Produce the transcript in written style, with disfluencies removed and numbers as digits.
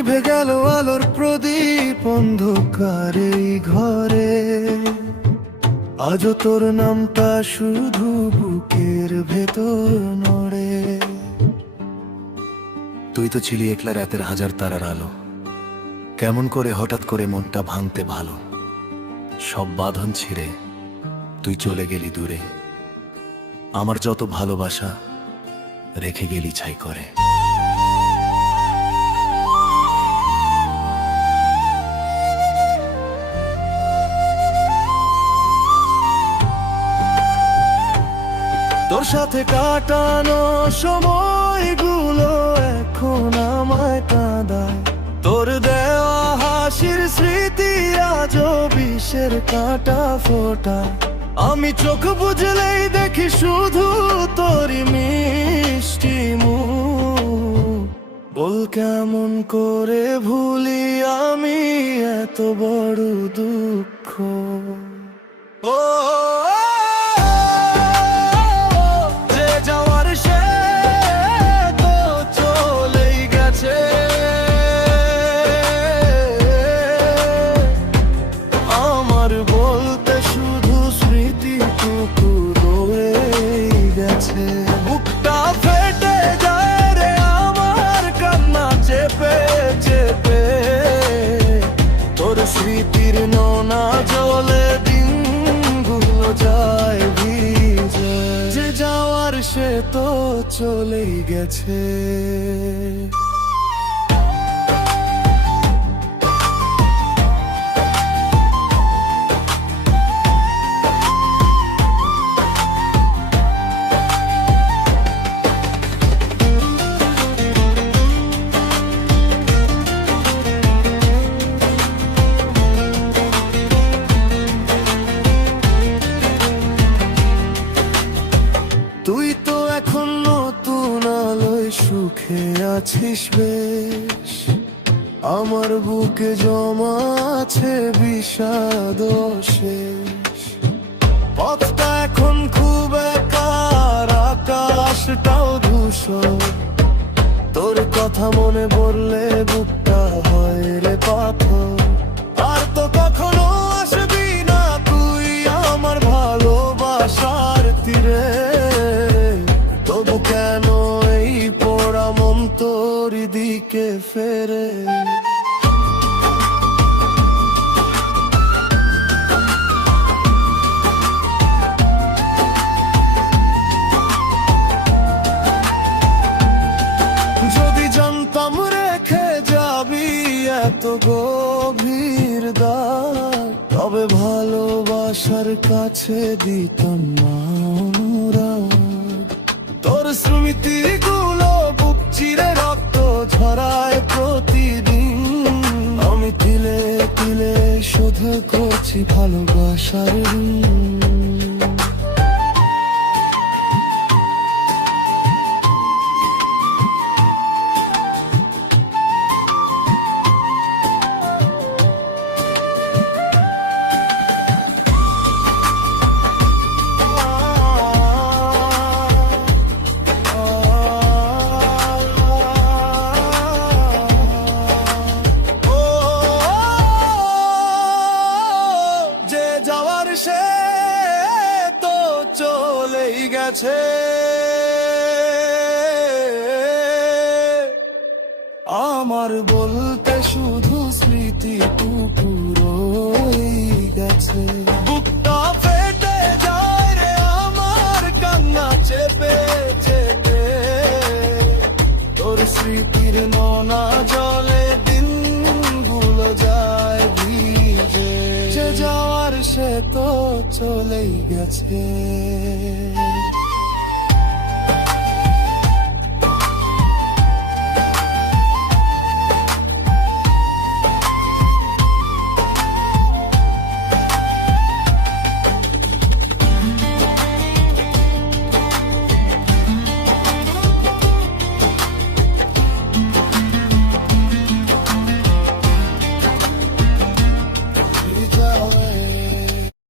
নিভে গেল আলোর প্রদীপ অন্ধকারে ঘরে, আজও তোর নামটা শুধু বুকের ভেতর নড়ে। তুই তো ছিলি একলা রাতের হাজার তারার আলো, কেমন করে হঠাৎ করে মনটা ভাঙতে ভালো। সব বাঁধন ছিঁড়ে তুই চলে গেলি দূরে, আমার যত ভালোবাসা রেখে গেলি ছাই করে। তোর সাথে কাটানো সময়গুলো এখন আমায় কাঁদায়, তোর দেওয়া হাসির স্মৃতি আজও বিষের কাঁটা ফোটায়। আমি চোখ বুঝলেই দেখি শুধু তোরই মিষ্টি মুখ, বল কেমন করে ভুলি আমি এত বড় দুঃখ। ও বুকটা ফেটে যায় রে আমার কান্না চেপে চেপে, তোর স্মৃতির নোনা জলে দিনগুলো যায় ভিজে। যে যাওয়ার সে তো চলেই গেছে। তুই তো এখন নতুন আলোয় সুখে আছিস বেশ, আমার বুকে জমা আছে বিষাদ শেষ। পথটা এখন খুব একার, আকাশটাও ধূসর, তোর কথা মনে পড়লে বুকটা হয় রে পাথর। আর তো কখনো আসবি না তুই আমার ভালোবাসার তীরে, তবু কেন এই পোড়া মন তোর দিকে ফেরে। যদি জানতাম রেখে যাবি এত গভীর দাগ, তবে ভালোবাসার কাছে দিতাম না অনুরাগ। তোর স্মৃতিগুলো বুক চিরে রক্ত ঝরায় প্রতিদিন, আমি তিলে তিলে শোধ করছি ভালোবাসার ঋণ। সে তো চলেই গেছে, আমার বলতে শুধু স্মৃতিটুকু রয়ে গেছে। বুকটা ফেটে যায় রে আমার কান্না চেপে চেপে, তোর স্মৃতির নোনা জলে দিনগুলো যায় ভিজে। যে যাওয়ার সে তো চলেই গেছে।